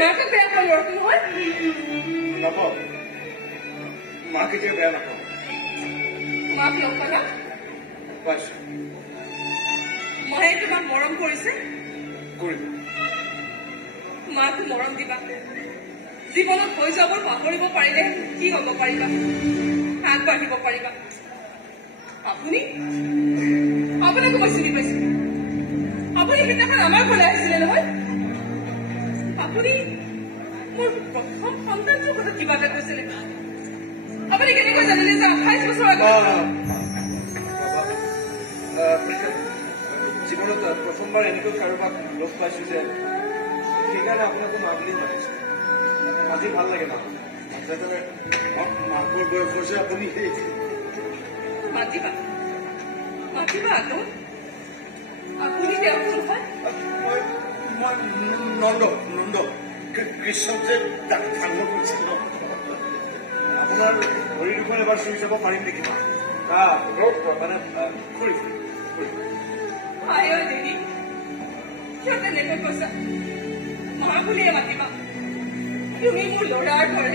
মাকে বেয়া পালো আৰু নহয় নাপাওঁ মাক এতিয়া বেয়া নাপাওঁ মাক লগ পালা পাইছো মায়ে তোমাক মৰম কৰিছে কৰিম মাক মৰম দিবা জীৱনত হৈ যাবৰ পাহৰিব পাৰিলে কি হ'ব পাৰিবা আগবাঢ়িব পাৰিবা আপুনি আপোনাকো মই চিনি পাইছো আপুনি সেইদিনাখন আমাৰ ঘৰলৈ আহিছিলে নহয় আপুনি মোৰ প্ৰথম সন্তানৰ কথা কিবা এটা কৈছিলে আপুনি কেনেকৈ জানিলে যে 28 বছৰ আগত জীৱনত প্ৰথমবাৰ এনেকৈ কাৰোবাক লগ পাইছো যে সেইকাৰণে আপোনাকো মা বুলি মাতিছো আজি ভাল লাগে না মাকৰ বয়স হৈছে আপুনি মাতিবা মাতিবা আকৌ আপুনি তেওঁক নহয় মই নন্দ নন্দ কৃষ্ণক যে ডাঙৰ কৰিছিল আপোনাৰ ভৰি দুখন এবাৰ চুই যাব পাৰিম নেকি মানে খুৰি আয় দেৱী কিয় তেনেকৈ কৈছা মা বুলিয়ে মাতিবা তুমি মোৰ ল'ৰাৰ ঘৰে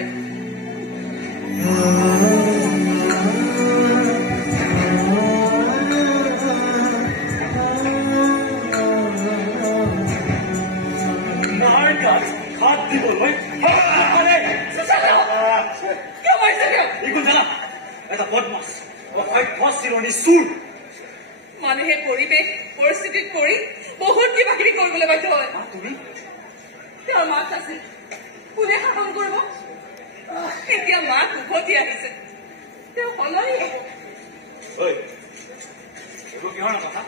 হাত দিব কিয় মাৰিছে কিয় এইখন জানা এটা বদমাছ চিৰণি চুৰ মানুহে পৰিৱেশ পৰিস্থিতিত পৰি বহুত কিবা কিবি কৰিবলৈ বাধ্য হয় তুমি তেওঁৰ মাক আছিল কোনে শাসন কৰিব এতিয়া মাক উভতি আহিছে তেওঁ সলনি হব কিহৰ কথা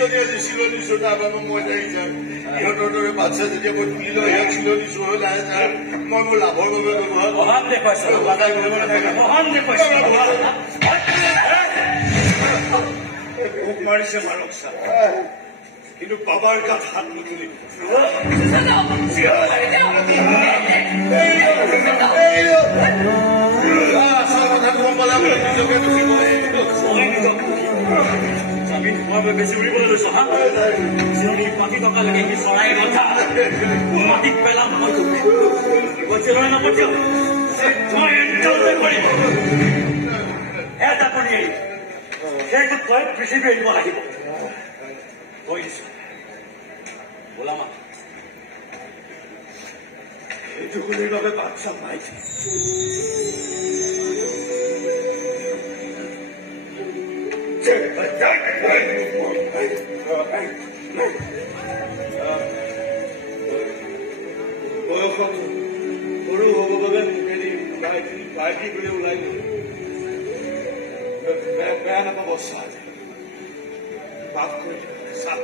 যদি আজি চিলনি চোৰ তাৰ বাবে মই আহিছে ইহঁতৰ দৰে বাচ্ছা যেতিয়া মই তুলি লৈ ইয়াক চিলনি চোৰ হৈ লাহে যায় মই মোৰ লাভৰ বাবে ব্যৱহাৰ মহান দেখুৱাইছো ভোক মাৰিছে মাৰক চা কিন্তু বাবাৰ গাত হাত নুতুলি আচল কথাটো গম পালে আপুনি নিজকে দুখিব আমি তোমাৰ বেছি উৰিবলৈ লৈছো হা মাটি টকা লাগে কি চৰাই কথা মাটিত পেলাম মই চিৰই নপঠিয়াম মই কৰিম এটা কৰি এৰি সেইটো তই পৃথিৱী এৰিব লাগিব কৈ দিছো বোলামা এইটো শুনিৰ বাবে বাচ্ছা পাইছে বয়সত সৰু হ'ব বাবে মুখেদি বাইকি বুলি ওলাই গ'ল বেয়া নাপাব চাহ বাপ কৰি চাহ